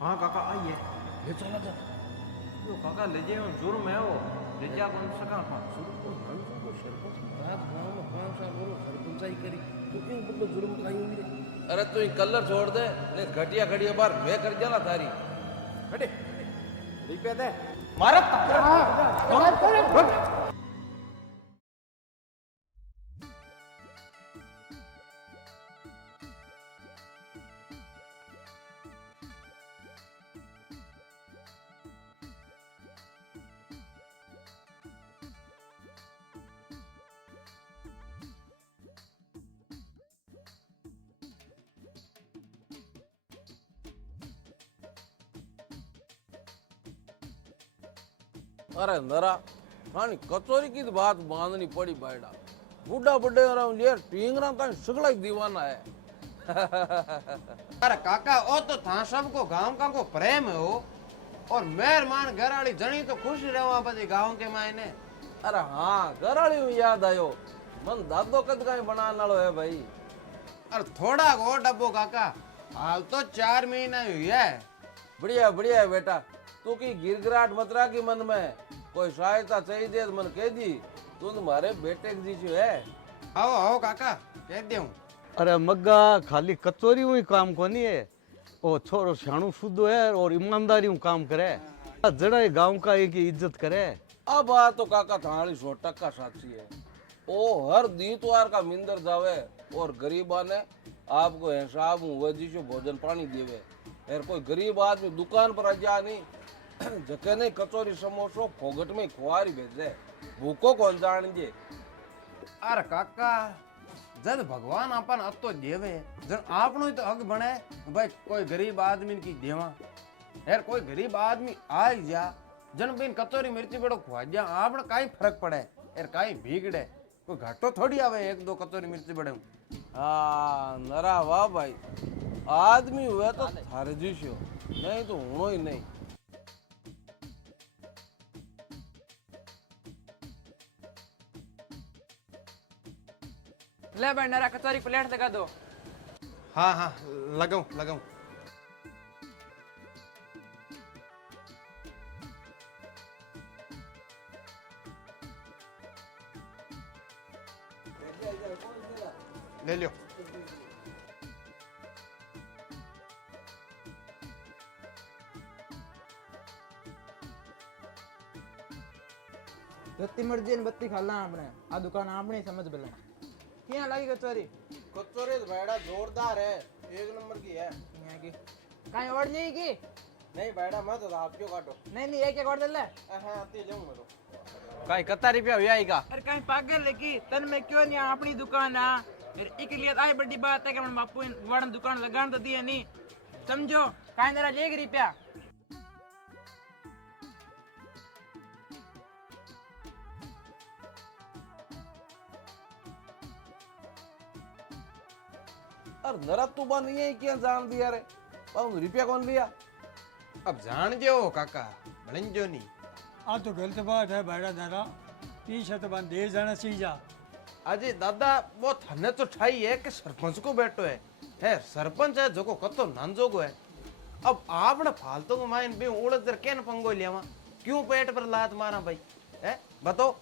हाँ काका आइए। ले चला जा तो काका ले जाए जुर्म है वो, ले जा कौन सका था। सरपंच नानसू को सरपंच रात गांव में 5 साल बोलो सरपंचाई करी तो इन बदलो जुर्म काई हुई रे। अरे तू कलर छोड़ दे ने घटिया घटिया बार मैं कर जाला थारी हटे रुपये दे मारा अरे नरा रानी कचोरी की तो बात बांधनी पड़ी बायडा बुढ़ा बुढ़े यार टींगरा का सगला दीवाना है। अरे काका ओ तो था सबको गांव का को प्रेम है वो, और मेहरमान घर वाली जनी तो खुश रहो बदी गांव के मायने। अरे हाँ घराली में याद आयो मन दादो कद का बनाने वालो है भाई। अरे थोड़ा गो डब्बो काका, हाल तो 4 महीना हुई है। बढ़िया बढ़िया है बेटा, तू की गिरगिराट मत रखी मन में, कोई सहायता चाहिए तो मन कह दी, तू तुम्हारे बेटे की जीचू है। आओ आओ काका कह दूं। अरे मग्गा खाली कचोरी में काम कोनी है, ओ छोरो शाणु शुद्ध है और ईमानदारी में काम करे, जड़ा गांव का एक इज्जत करे। अब बात तो काका थाली 100% साची है। ओ हर दीतवार का मिंदर जावे और गरीबा ने आपको हिसाब हुए जीचो भोजन पानी देवे। यार कोई गरीब आदमी दुकान पर आ जा नहीं जके नहीं कचोरी समोसो फोगट में खुआरी भेजे, भूखो कौन जान जे। अरे काका जद भगवान अपन अतो देवे जन आपनो ही तो हक बने भाई कोई गरीब आदमी की देवा। यार कोई गरीब आदमी आ जा जन बिन कचोरी मिर्ची बड़ो खुआ जा आपने काई फर्क पड़े, यार काई भीगड़े कोई घाटो थोड़ी आवे 1-2 कचोरी मिर्ची बड़े। हाँ नरा वाह भाई, आदमी हुए तो थारे जीशो नहीं तो हुनो ही नहीं। ले भाई नरा कचौरी प्लेट लगा दो। हाँ हाँ लगाऊं लगाऊं। ले लियो। जत्ती मर्जी ने बत्ती खाला आपने, आ दुकान आपने समझ बेला। क्या लगी कचौरी? कचोरी बैड़ा जोरदार है, 1 नंबर की है। यहाँ की कहीं और नहीं की? नहीं बैड़ा मत आप क्यों काटो। नहीं नहीं एक और दे ले। हाँ आती ले मैं तो काई कत्ता रुपया हुआ ही का। अरे कहीं पागल है की? तन में क्यों नहीं अपनी दुकान है? फिर एक लिए आई बड़ी बात है कि मन बापू वाड़न दुकान लगान तो दिए नहीं, समझो कहीं नरा ले रुपया। अरे नरा तू बन ये क्या जान दिया रे, पाउंड रुपया कौन लिया? अब जान जो काका बड़न जो नहीं। आ तो गलत बात है भाड़ा दादा, टी शर्ट बंद दे जाना सीजा। अजय दादा वो थने तो ठाई है कि सरपंच को बैठो है सरपंच है जो को कतो नानजोगो है। अब आपने फालतू को माइन भी उड़द दर केन पंगो लियावा, क्यों पेट पर लात मारा भाई है बताओ।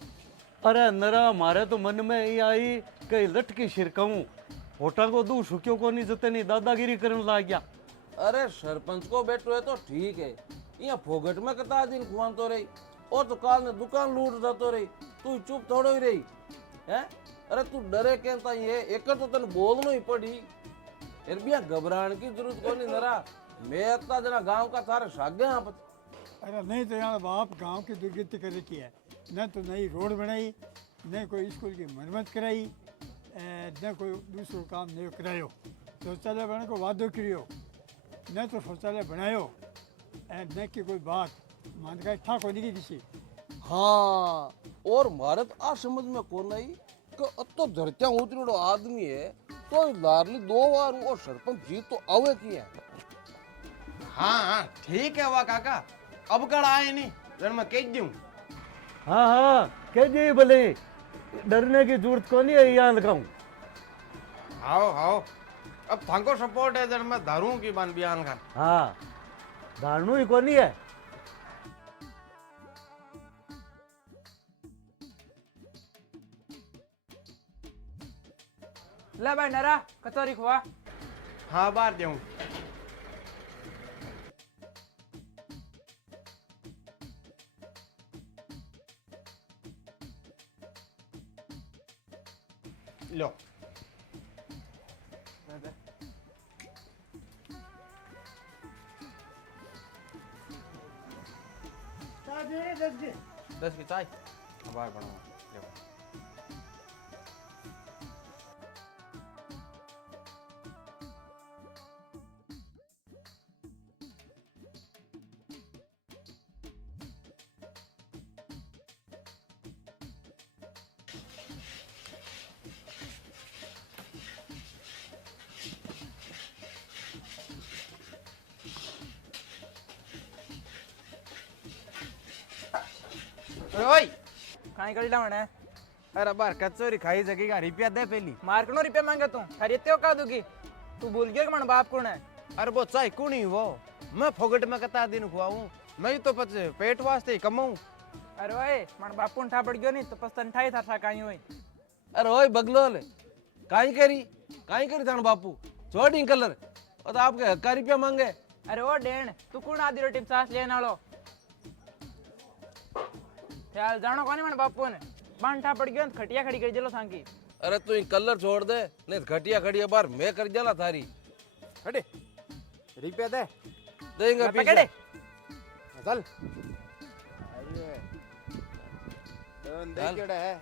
अरे नरा मारे तो मन में ये आई कई लटकी छिड़काऊं, होटा को दू सुक्यों को नहीं जते नहीं दादागिरी करने लग गया। अरे सरपंच को बैठो है तो ठीक है, यहाँ फोगट में कता दिन खुआन तो रही, और तो काल ने दुकान लूट जातो रही, तू चुप थोड़ो ही रही है। अरे तू डरे कहता ये एक तो तन बोलनो ही पड़ी, फिर भी घबराने की जरूरत कोनी नरा, मैं इतना जना गांव का थारे सागे यहाँ पर। अरे नहीं तो यार बाप गांव की दुर्गति कर रखी है, न तो नई रोड बनाई, न कोई स्कूल की मरम्मत कराई, न कोई दूसरो काम नहीं करायो। शौचालय बनाने को वादो करियो, न तो शौचालय बनायो, न कि कोई बात मान का था को नहीं दिसी। हाँ और मारे तो आ समझ में कौन आई कि अतो धरत्या उतरेड़ो आदमी है तो लारली 2 बार और सरपंच जी तो आवे की है। हाँ हाँ ठीक है वाह काका, अब कल आए नहीं जन मैं कह दूं। हाँ हाँ कह दी भले, डरने की जरूरत को नहीं है, यहाँ लगाऊं। आओ आओ अब थांको सपोर्ट है जन मैं दारू की बान बयान कर। हाँ धारणू ही कोनी है। ले भाई नरा कचौरी खुआ। हाँ बार देऊं। लो दस की चाय बार बनाओ ओए काई कर लावण है अरे बार कचौरी खाई जगेगा रुपया दे पहली मार्कनो रुपया मांगे तू खरीदते हो का दूगी तू भूल गया कि मन बाप कौन है। अरे वो चाय कुणी वो मैं फोगट में कता दिन खुआऊं मैं तो पच पेट वास्ते ही कमाऊं। अरे ओए मन बाप कौन ठा पड़ गयो नहीं तो पस्तन ठाई था काई होई। अरे ओए बगलोल काई करी थान बापू छोड़ी कलर और तो आपके हक्का रुपया मांगे। अरे ओ डेण तू कौन आधी रोटी सास लेन वालो ख्याल जानो कोनी मन बापू ने बाण ठा पड़ गयो न खटिया खड़ी कर जलो सांकी। अरे तू ही कलर छोड़ दे नहीं घटिया खड़िया बार मैं कर जाला थारी हटे रुपया दे देंगे पकड़े चल आइए तो देख केड़ा है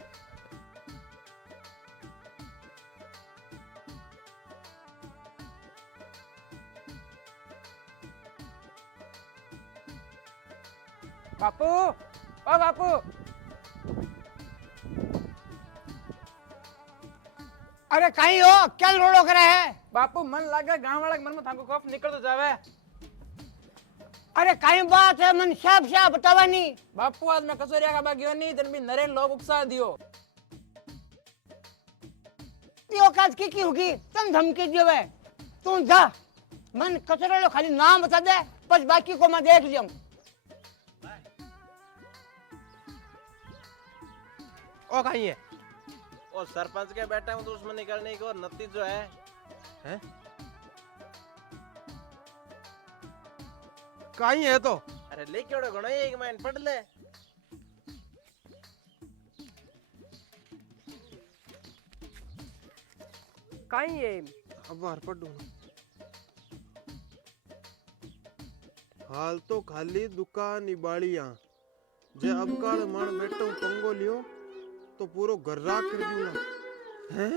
बापू ओ बापू अरे कहीं हो क्या रोड़ो करे है। बापू मन लागे गांव वाला के मन में थाको खौफ निकल तो जावे। अरे कहीं बात है मन साफ बतावा नहीं। बापू आज मैं कचोरिया का बागियो नहीं तन भी नरेन लोग उकसा दियो यो काज की होगी तुम धमकी दियो है तू जा मन कचरे लो खाली नाम बता दे बस बाकी को मैं देख लियो। ओ कहीं है और सरपंच के बेटा में दुश्मनी करने को नतीजो है हैं कहीं है तो अरे ले क्यों घणो एक माइन पढ़ ले कहीं है अब बाहर पढ़ू हाल तो खाली दुकान इबाड़ियां जे अब काल मान बैठो पंगो लियो तो पूरो घर राख कर दूंगा हैं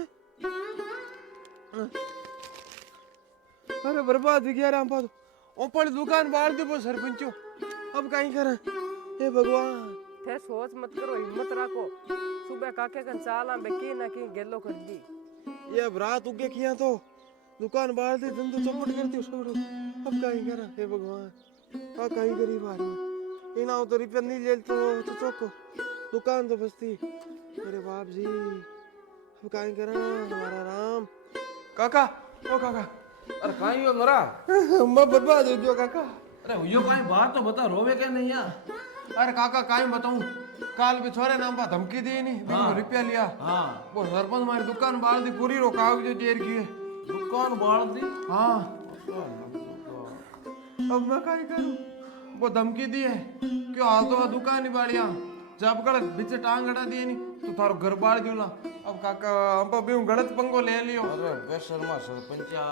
अरे बर्बाद हो गया राम पादो ऊपर दुकान बाहर दे वो सरपंचो अब कहीं करें हे भगवान थे सोच मत करो हिम्मत रखो सुबह काके कन चाला बेकी ना की गेलो कर दी ये अब रात उगे किया तो दुकान बाहर दे धंधो चौपट कर दियो छोड़ो अब कहीं करें हे भगवान आ कहीं गरीब आदमी इना तो रुपया नहीं ले तो चौको दुकान तो बस्ती अरे बाप जी अब कहीं करें हमारा राम काका ओ काका अरे काई हो मरा मैं बर्बाद हो गया काका अरे यो काई बात तो बता रोवे के नहीं या अरे काका काई बताऊं काल भी छोरे नाम पर धमकी दी नहीं दिन में रुपया लिया हाँ वो सरपंच हमारी दुकान बाहर दी पूरी रोकाओ जो जेर की है दुकान बाढ़ दी हाँ अब मैं क्या करूं वो धमकी दी है क्यों हाल तो दुकान ही बाड़िया जब कल बीच टांग हटा दिए नहीं तो थारो घर बाड़ दूला अब काका हम भी गलत पंगो ले लियो अरे बेशर्मा सरपंचा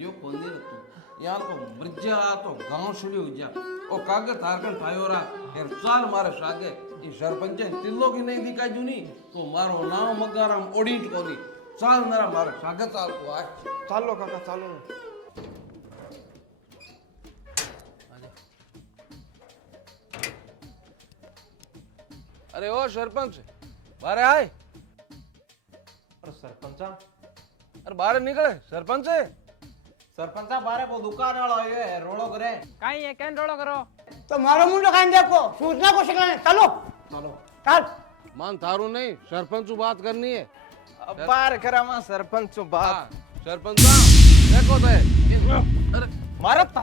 यो कोनी रे तू यार तो ब्रिजा तो गांव छुड़ियो जा ओ कागर थारकन थायो रा यार चाल मारे सागे ई सरपंच तिल्लो की नहीं दिखाई जुनी तो मारो नाम मगाराम ओडीट कोनी चाल नरा मारे सागे चाल को आ चालो काका चालो अरे ओ सरपंच बारे आए और सरपंचा अरे बाहर निकले सरपंच सरपंचा बारे वो दुकान वाला ये रोड़ो करे काई है केन रोड़ो करो तो मारो मुंडो खान देखो सूचना को शिकने चलो चलो चल मान थारू नहीं सरपंच बात करनी है अब बार करा मां सरपंच बात हाँ, सरपंच देखो ते अरे मारत था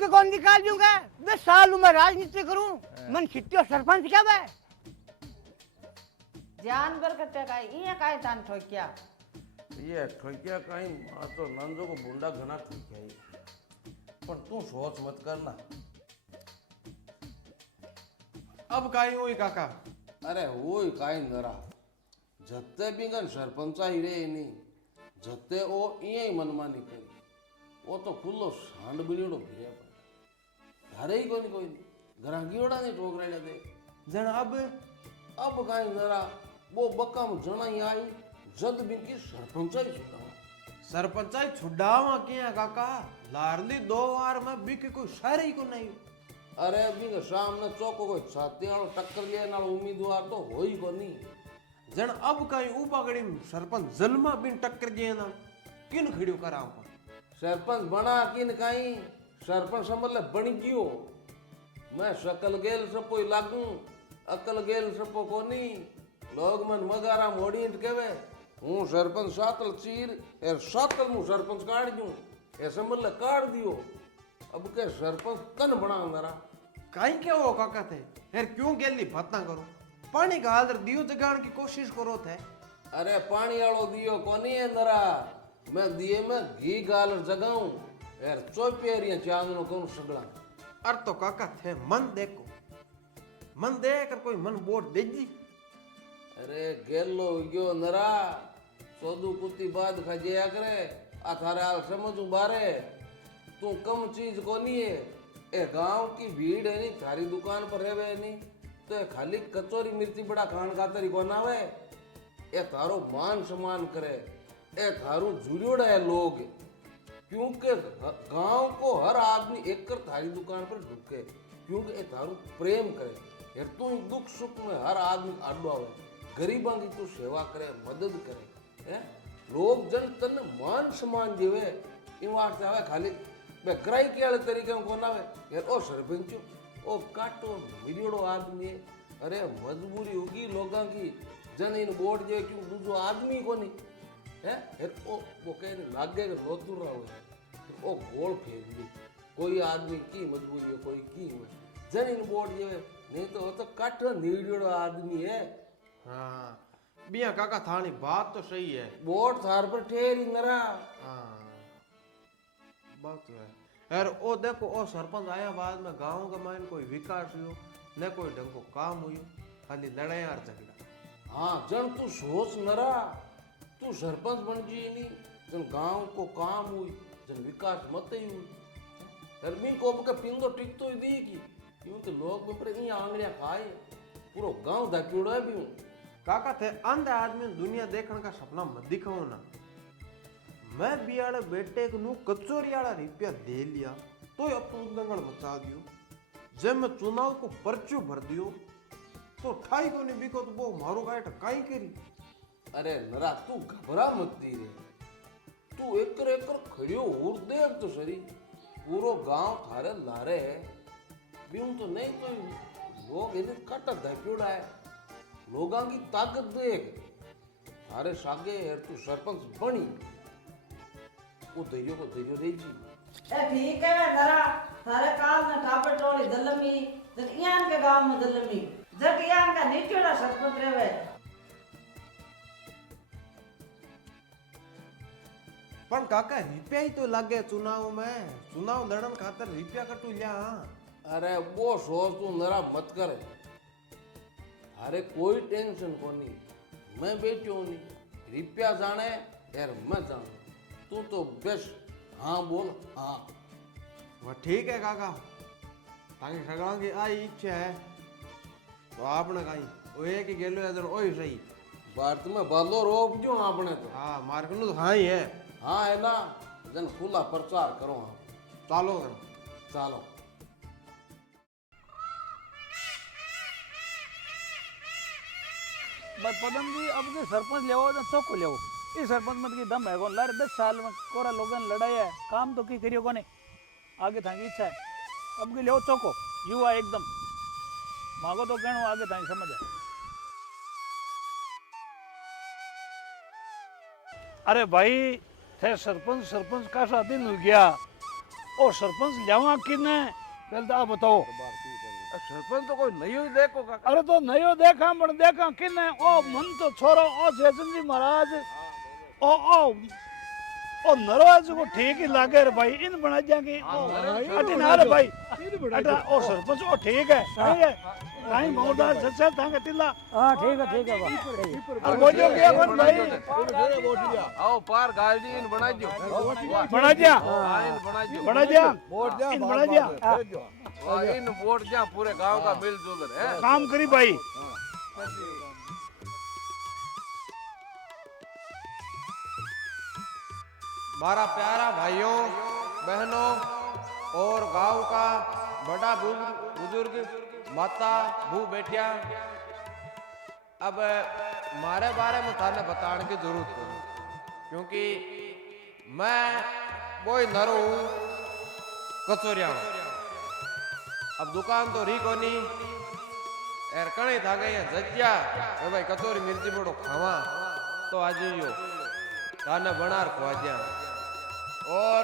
के कौन निकाल दूंगा? 10 साल में राजनीति करूं, मन खिट्टियो सरपंच क्या बे? जानवर कटे का ये काय तान ठोक्या ये ठोक्या कहीं मां तो नंदो को बुंडा घना ठोक्या ही पर तू सोच मत करना। अब काई हुई काका? अरे वो काई नरा जत्ते भी गन सरपंचा ही रे नहीं जत्ते ओ इए ही मनमानी करी वो तो खुल्लो सांड बिलीड़ो भिरे पर धारे ही कोई ग्राहकीओड़ा ने ठोक रहे दे जन अब काई नरा वो बकम जनाई आई जद भी की सरपंचा ही छुड़ावा सरपंचाई छुड़ावा किया काका? लारली 2 बार में बिक कोई शहर ही को नहीं। अरे बिंग सामने चौको कोई छाती वालो टक्कर लिया नाल उम्मीदवार तो हो ही को नहीं। जन अब कहीं उपागड़ी सरपंच जलमा बिन टक्कर जे ना किन खड़ियो करा पर सरपंच बना किन काई सरपंच समझ बनी गयो मैं शकल गेल सपो लागू अकल गेल सपो कोनी लोग मन मगारा मोड़ी केवे हूँ सरपंच सातल चीर एर सातल मु सरपंच काट दूं ए समझ काट दियो अब के सरपंच कन बना नरा काई क्या हो काका थे यार क्यों गेली बात ना करो पानी का हालर दियो जगाण की कोशिश करो थे। अरे पानी वालो दियो कोनी है नरा मैं दिए में घी गालर जगाऊं यार चौपेरिया चांदनो कौन सगड़ा अर तो काका थे मन देखो मन देकर कोई मन वोट देजी। अरे गेलो गयो नरा सोदू कुत्ती बाद खजिया करे आ थारे हाल समझू बारे तू कम चीज कोनी है ए गांव की भीड़ है नहीं थारी दुकान पर रहवे नहीं तो ए खाली कचौरी मिर्ची बड़ा खान खातर ही कोना वे ए थारो मान सम्मान करे ए थारू जुड़ियोड़ा है लोग क्योंकि गांव को हर आदमी एक कर थारी दुकान पर ढुके क्योंकि ए थारू प्रेम करे यार तू दुख सुख में हर आदमी आडो आवे गरीबों की तू सेवा करे मदद करे हैं लोग जन तन मान सम्मान जीवे इन वास्ते आवे खाली बे कराई के वाले तरीके में कोन आवे यार ओ सरपंच ओ काटो मिलियोड़ो आदमी है अरे मजबूरी होगी लोगों की जन इन वोट जे क्यों दूसरो आदमी कोनी है यार ओ वो कहने लागे के नोतुर रहो ओ गोल फेर दी कोई आदमी की मजबूरी है कोई की जन इन वोट जे नहीं तो वो तो काटो नीड़ियोड़ो आदमी है। हाँ बिया काका थानी बात तो सही है वोट थार पर ठेरी नरा हाँ बात तो है यार ओ देखो ओ सरपंच आया बाद में गांव का माइन कोई विकास हुयो न कोई ढंग को काम हुयो खाली लड़ाई और झगड़ा। हाँ जन तू सोच नरा तू सरपंच बन जी नहीं जन गांव को काम हुई जन विकास मत ही हुई गर्मी को के पिंदो टिक तो दी की यूं तो लोग ऊपर इन आंगड़ियां खाए पूरा गांव धक्यूड़ा भी हूं काका थे अंधे आदमी दुनिया देखने का सपना मत दिखाओ ना मैं बियाड़े बेटे को नू कचोरी वाला रुपया दे लिया तो अपना दंगल मचा दियो जब मैं चुनाव को पर्चो भर दियो तो ठाई को नहीं बिको तो वो मारो गाय काई करी। अरे नरा तू घबरा मत दी रे तू एकर एकर खड़ियो उड़ दे तो सरी पूरो गांव थारे लारे है बीऊं तो नहीं तो लोग इन्हें काटा धक्यूड़ा है लोगों की ताकत देख थारे सागे है तू सरपंच बनी वो धैर्य को धैर्य दे जी ए ठीक है नरा थारे काल में टापर टोली दलमी जट यान के गांव में दलमी जट यान का नीचोड़ा सरपंच रेवे पण काका रुपया ही तो लागे चुनाव में चुनाव लड़न खातर रुपया कटू लिया। अरे वो सोच तू नरा मत करे अरे कोई टेंशन कोनी मैं बैठो नहीं रुपया जाने यार मैं जाने तू तो बेस्ट हाँ बोल हाँ वह ठीक है काका ताकि सगड़ा की आई इच्छा है तो आपने कहीं वो एक ही गेलो है ओ ही सही भारत में बालो रोप जो आपने तो हाँ मार्केट तो हाँ ही है हाँ है ना जन खुला प्रचार करो हाँ चालो चलो बस पदम जी अब के सरपंच ले तो चौको ले इस सरपंच मत की दम है कौन लारे 10 साल में कोरा लोगन लड़ाई है काम तो की करियो कोने आगे थांगी इच्छा है अब के ले चौको युवा एकदम मांगो तो कहनो आगे थांगी समझ है। अरे भाई थे सरपंच सरपंच का सा दिन हो गया और सरपंच लियावा किने पहले तो आप बताओ। सरपंच तो कोई नहीं ही देखो काका। अरे तो नयो देखा मन देखा किने ओ मन तो छोरो ओ सेशन जी महाराज ओ नरवाज को ठीक ही लागे रे भाई इन बना जाएंगे अटी ना रे भाई अटा ओ सरपंच ओ ठीक है सही है नहीं मौदा सच्चा थांगे तिल्ला हां ठीक है बा और बोलो क्या कौन भाई आओ पार गाड़ी इन बना दियो। बना दिया इन बना दियो। बना दिया इन बना दिया इन वोट जा पूरे गांव का मिलजुल है। काम करी भाई। मारा प्यारा भाइयों बहनों और गांव का बड़ा बुजुर्ग माता भू बेटिया, अब मारे बारे में थाने बताने की जरूरत नहीं, क्योंकि मैं वही नरो हूँ कचोरिया में। अब दुकान तो रही कोनी एर कणी था गई जज्जा भाई कचोरी मिर्ची बड़ो खावा तो आज यो थाने बनार खुआ दिया। और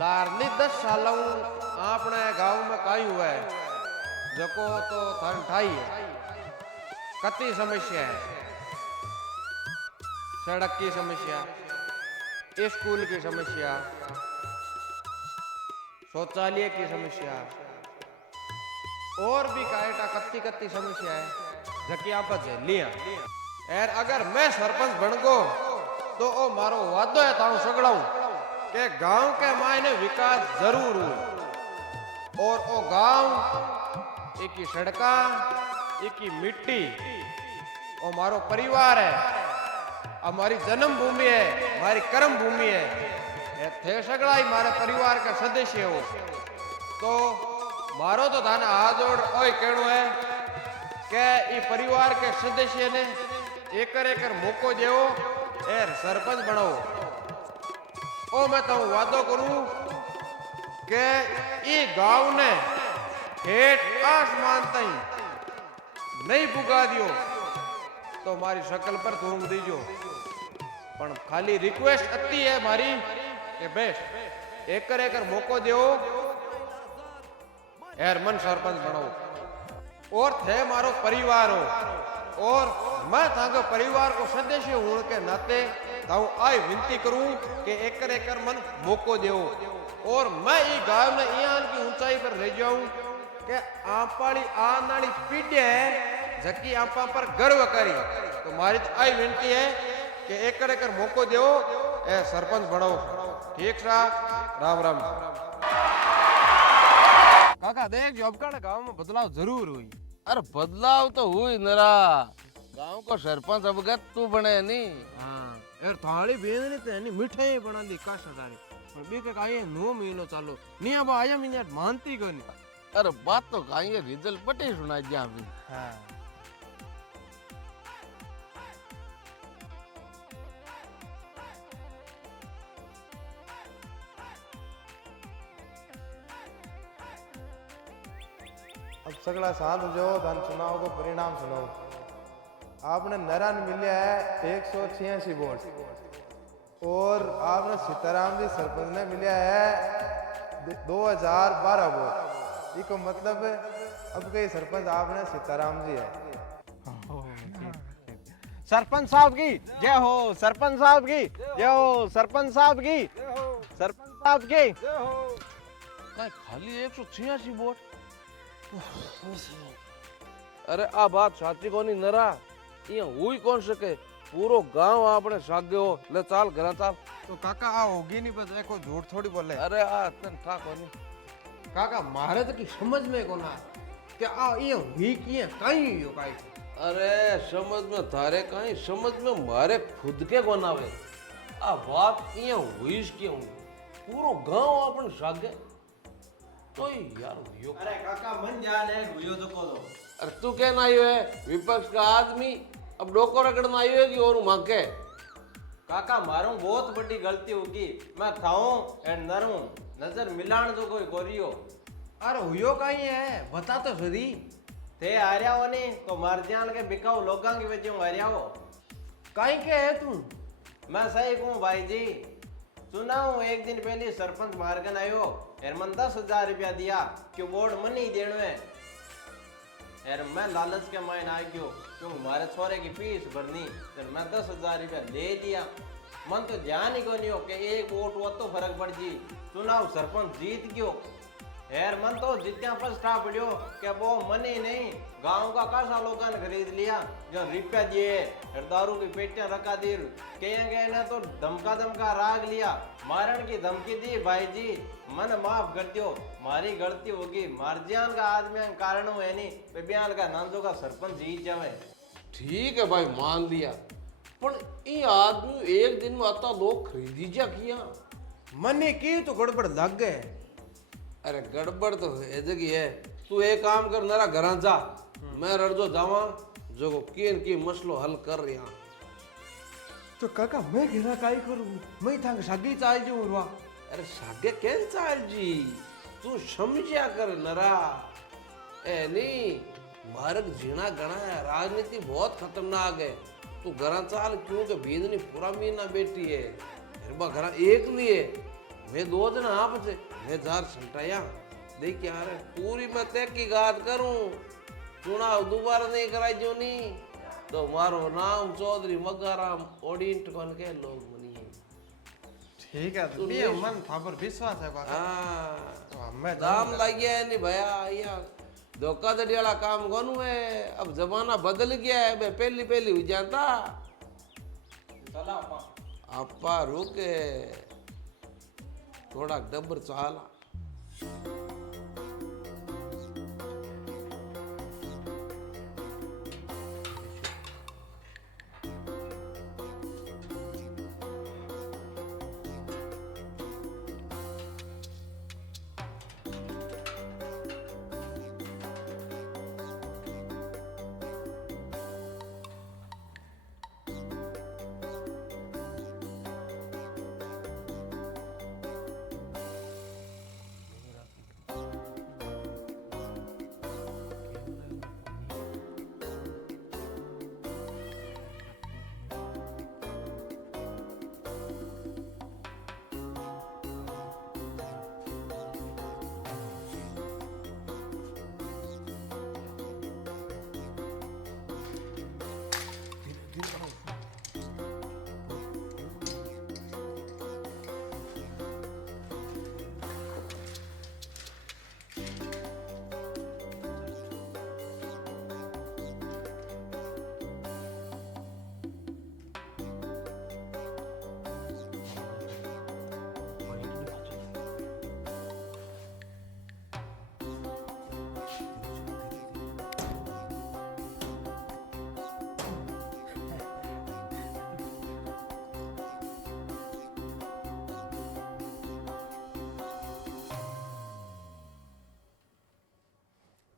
लारली 10 साल अपने गांव में कई हुआ है जको तो थान ठाई है। कति समस्या है, सड़क की समस्या, स्कूल की समस्या, शौचालय की समस्या और भी कायटा कत्ती कत्ती समस्या है जकी आप झेलिया। यार अगर मैं सरपंच बन गो तो ओ मारो वादो है ताऊ सगड़ाऊ के गांव के मायने विकास जरूर हो और ओ गांव एक ही सड़का एक ही मिट्टी ओ मारो परिवार है, हमारी जन्म भूमि है, हमारी कर्म भूमि है। ये थे सगड़ा ही मारे परिवार का सदस्य हो तो मारो तो थाने हाथ जोड़ ओए कहणो है के ई परिवार के सदस्य ने एकर एकर मौको देओ एर सरपंच बनाओ। ओ मैं तो वादो करूं के ई गांव ने हेठ आसमान तई नहीं पुगा दियो तो मारी शकल पर थूक दीजो, पण खाली रिक्वेस्ट अती है मारी के बेस्ट एकर एकर मौको देओ एर मन सरपंच बनाओ और थे मारो परिवार हो और मैं थांगो परिवार को सदस्य होने के नाते ताऊ आई विनती करूं कि एकर एकर मन मौको देओ और मैं ई गांव ने इयान की ऊंचाई पर ले जाऊं कि आपाड़ी आनाड़ी पीढ़ी है जकी आपा पर गर्व करी। तो मारी तो आई विनती है कि एकर एकर मौको देओ ए सरपंच बनाओ। ठीक सा राम राम। काका देख जो अब का गांव में बदलाव जरूर हुई। अरे बदलाव तो हुई नरा, गांव को सरपंच अब गत तू बने नहीं। हाँ यार थाली बेंदनी ते नहीं मिठाई बना दी का सदारी पर बी के काई नो महीनो चालो नहीं अब आया मिनट मानती को नहीं। अरे बात तो कहीं ये रिजल्ट पटे सुना जा अभी। हाँ अब सगला साथ जो धन चुनाव को परिणाम सुनो। आपने नरन मिले है 186 वोट और आपने सीताराम जी सरपंच ने मिले है 2012 वोट। इसको मतलब अब के सरपंच आपने सीताराम जी है। सरपंच साहब की जय हो, सरपंच साहब की जय हो, सरपंच साहब की, सरपंच साहब की। खाली 186 वोट। अरे आ बात साची कोनी नरा, ये हुई कौन सके, पूरो गांव आपने सागे हो ले चाल घर चाल। तो काका आ होगी नहीं बस एको झूठ थोड़ी बोले। अरे आ तन था कोनी काका मारे तो की समझ में कोना कि आ ये हुई किए काई यो काई। अरे समझ में थारे कहीं, समझ में मारे खुद के बनावे। आ बात ये हुई क्यों, पूरो गांव अपन सागे तो यार हुई। अरे काका मन जान है हुयो तो को दो। अरे तू कहना आयो है विपक्ष का आदमी, अब डोको रगड़ना आयो है कि और मांगे। काका मारू बहुत बड़ी गलती होगी, मैं थाऊं एंड नरूं नजर मिलान तो कोई गोरियो। अरे हुयो काई है बता तो सही। थे आर्या हो नहीं तो मार जान के बिकाऊ लोगां की वजह आर्या हो। काई के है तू? मैं सही कहूं भाई जी, सुनाओ एक दिन पहले सरपंच मारगन आयो और मन 10,000 रुपया दिया कि वोट मन ही देनो है। यार मैं लालच के मायने आ गयो क्योंकि हमारे छोरे की फीस भरनी, तो मैं 10,000 रुपया ले लिया। मन तो ध्यान ही को नहीं हो कि एक वोट वो तो फर्क पड़ जी। चुनाव सरपंच जीत गयो, यार मन तो जितना पछता पड़ियो कि वो मन ही नहीं, गांव का कासा लोगों ने खरीद लिया जो रुपया दिए, दारू की पेटियां रखा दी, कहेंगे ना तो धमका राग लिया, मारन की धमकी दी। भाई जी मन माफ कर दियो, मारी गलती होगी, मार्जियान का आदमी का कारण है नहीं ब्याल का नांदो का सरपंच जीत जावे। ठीक है भाई मान लिया, पर ये आदमी एक दिन में आता लोग खरीदी जा किया। मने की तो गड़बड़ लग गए। अरे गड़बड़ तो है जगी है, तू एक काम कर नरा घर जा, मैं रड़जो जावा जो केन की मसलो हल कर रहा। तो काका मैं घेरा काई करूं, मैं थांग सागी चाल जो रवा। अरे सागे केन चाल जी, तू समझिया कर नरा। ए नहीं मार्ग जीना गणा है, राजनीति बहुत खतरनाक है। तू घर चाल क्योंकि भेदनी पूरा महीना बैठी है, घर एक लिए मैं 2 दिन आप से मैं जार संटाया देख क्या रे पूरी मैं तहकीकात करूं, चुनाव दोबारा नहीं कराई जो नहीं तो मारो नाम चौधरी मगाराम ओडिंट कौन के लोग बनिए। ठीक है तो भी मन था पर विश्वास है काका। हाँ मैं दाम लागिया है नहीं भैया, या धोखाधड़ी वाला काम कौन है, अब जमाना बदल गया है। मैं पहली हुई जानता आपा रुके थोड़ा डबर चाला।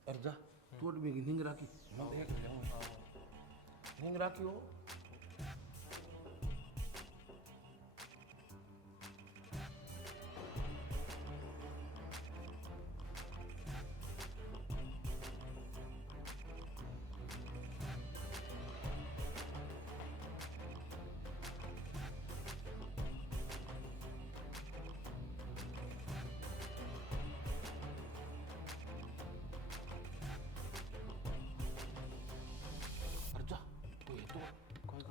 अर्जा तोड़ भी नींद राखी नींद राखी हो।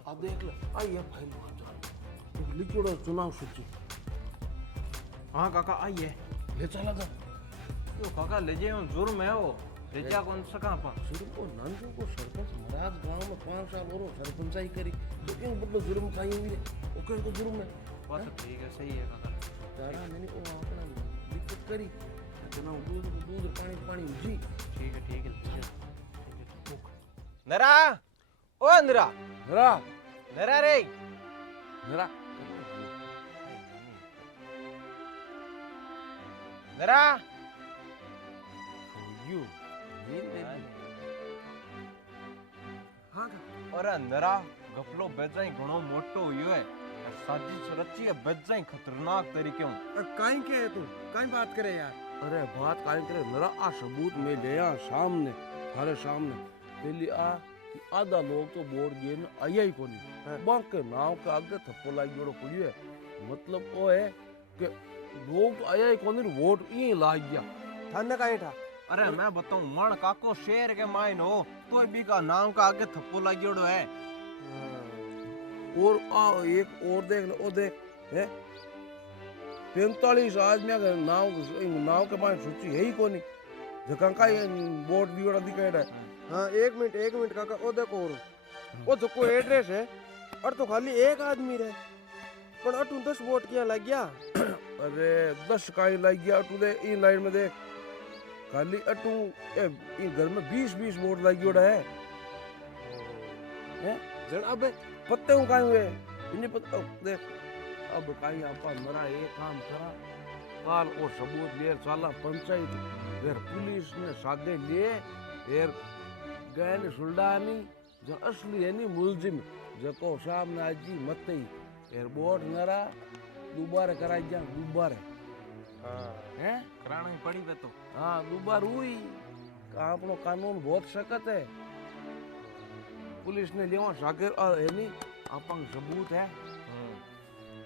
आप देख लो आइए फाइल लिखियोड़ो चुनाव सूची। हाँ काका आइए ले चला था तो काका ले जाओ जुर्म है वो ले जा कौन सका पा जुर्म को नंदू को सरपंच महाराज गांव में 5 साल और सरपंचाई करी तो क्यों बदलो जुर्म खाई हुई है ओके को जुर्म है बात तो ठीक है सही है काका। तारा मैंने को अपना दिक्कत करी चुनाव दूध पानी जी ठीक है नरा ओ नरा नरा नरा रे नरा नरा यू हाँ और नरा गफलो बेजाई घणो मोटो हुयो है साजिश रची है बेजाई खतरनाक तरीके हूं काई के है तू काई बात करे यार। अरे बात काहे करे नरा आ सबूत में ले आ सामने थारे सामने पहली आ कि आधा लोग तो बोर्ड गए ना आया ही कोनी बाके नाव का आगे थप्पो लाग जोड़ो पड़ियो है मतलब वो है के लोग तो आया ही कौन वोट ये लाग गया थाने कहीं था अरे मैं बताऊं मण काको शेर के माइन हो तो भी का नाम का आगे थप्पो लागियोड़ो है। और आ एक और देख लो ओ देख है 45 आदमी अगर नाव के माय सूची है ही कोनी जका का वोट दियोड़ा दिखाड़ा है। हाँ एक मिनट काका ओ देखो और वो जो को एड्रेस है और तो खाली एक आदमी रहे पर अटू 10 वोट क्या लग गया। अरे 10 का ही लग गया तू दे ई लाइन में देख खाली अटू ई घर में 20 वोट लग गयोड़ा है जन अब पत्ते हूं काई हुए इन्हें पत्ता देख अब काई आपा मरा एक काम करा काल और सबूत ले साला पंचायत फिर पुलिस ने सादे लिए फिर गए ने सुल्डानी जो असली है नी मुलजिम जको सामने आजी मत ही फिर वोट नरा दोबारा करा जा दोबारा हैं करानी पड़ी वे तो हाँ दोबारा हुई आपनो कानून बहुत सख्त है पुलिस ने लिया सागर और है नी अपंग सबूत है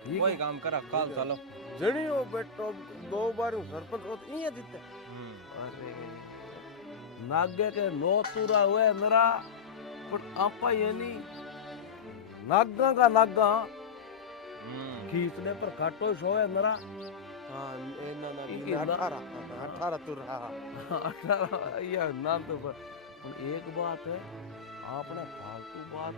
ठीक कोई है काम करा काल चलो जणी हो बेटो 2 बार सरपंच हो तो ये जीते अरे नागे के नो तुरा हुए नरा पर आपा ये नी नागा का नागा खींचने पर काटो सोए नरा हाँ ए ना इनकी ना ना- 18 तू रहा 18 या नाम तो पर एक बात है आपने फालतू बात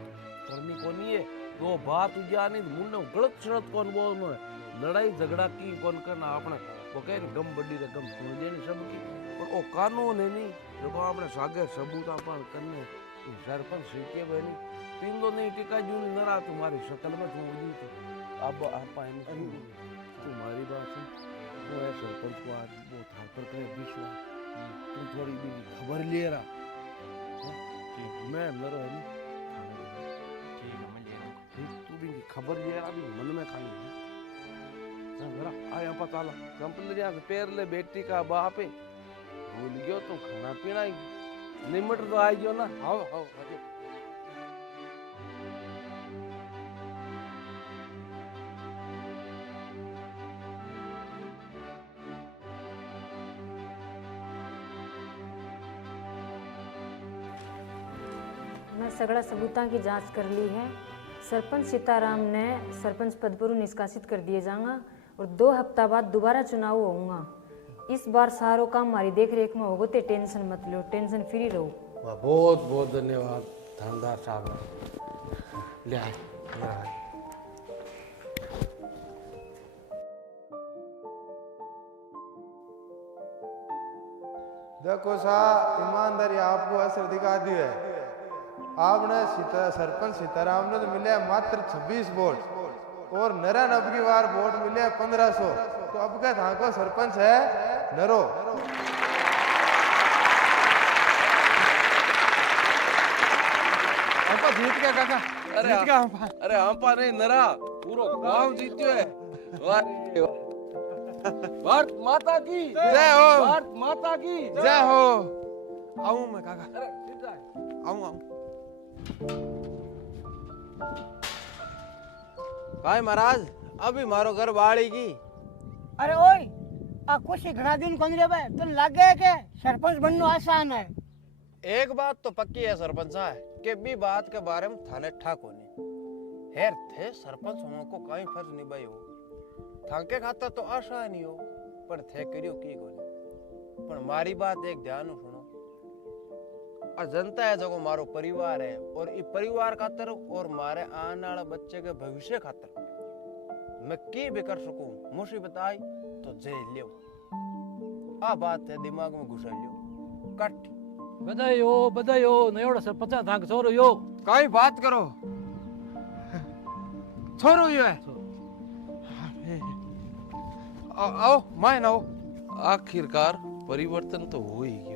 करनी कोनी है तो बात उजानी मुन्ने गलत शरत कौन बोलनो है लड़ाई झगड़ा की कौन करना आपने वो कह गम बड़ी रे गम सुन देनी सब की पर ओ कानून है नहीं जो आपने सागे सबूत अपन करने ई सरपंच सीखे बनी तीन दो नहीं टिका जून नरा तुम्हारी शक्ल में तुम वही तो अब आपा है तुम्हारी बात है तो है सरपंच को आज वो था पर करे विश्वास तुम थोड़ी भी खबर ले रहा मैं लड़ो है ठीक है मैं ले रहा हूं तू भी खबर ले रहा भी मन में खाली जरा आया पता ला कंपनी जा पैर ले बेटी का बाप है भूल गयो तो खाना पीना ही लिमिट तो आई गयो ना आओ आओ आगे मैं सगड़ा सबूतां की जांच कर ली है। सरपंच सीताराम ने सरपंच पद पर निष्कासित कर दिए जाएगा और 2 हफ्ता बाद दोबारा चुनाव होगा। इस बार सारो काम हमारी देख रेख में होगा, ते टेंशन मत लो, टेंशन फ्री रहो। वाह बहुत बहुत धन्यवाद थानेदार साहब ले आए देखो सा ईमानदारी आपको असर दिखा दी है आपने सरपंच सीताराम ने तो मिले मात्र 26 वोट और नरा नब की बार वोट मिले 1500 तो अब क्या था को सरपंच है नरो आपा जीत गया काका अरे जीत गया आपा अरे हमपा नहीं नरा पूरो गांव जीत्यो है वाह रे वाह। भारत माता की जय हो भारत माता की जय हो आऊं मैं काका अरे सीधा है। आऊं भाई महाराज अभी मारो घर बाड़ी की अरे ओए आ कुछ घना दिन कौन रे भाई तो लागे के सरपंच बनना आसान है। एक बात तो पक्की है सरपंच साहब के भी बात के बारे में थाने ठाक होने हेर थे सरपंच होने को कहीं फर्ज निभाई हो थाके खाता तो आशा नहीं हो पर थे करियो की कोनी पर मारी बात एक ध्यान में सुनो आ जनता है जो मारो परिवार है और ये परिवार खातर और मारे आने वाले बच्चे के भविष्य खातर मैं की भी कर सकूं मुसीबत आई तो जेल लियो आ बात है दिमाग में घुसा लियो कट बधाई हो नयोड़ा सरपंच थांक छोरो यो काई बात करो छोरो यो है आओ माय ना आखिरकार परिवर्तन तो हो ही गया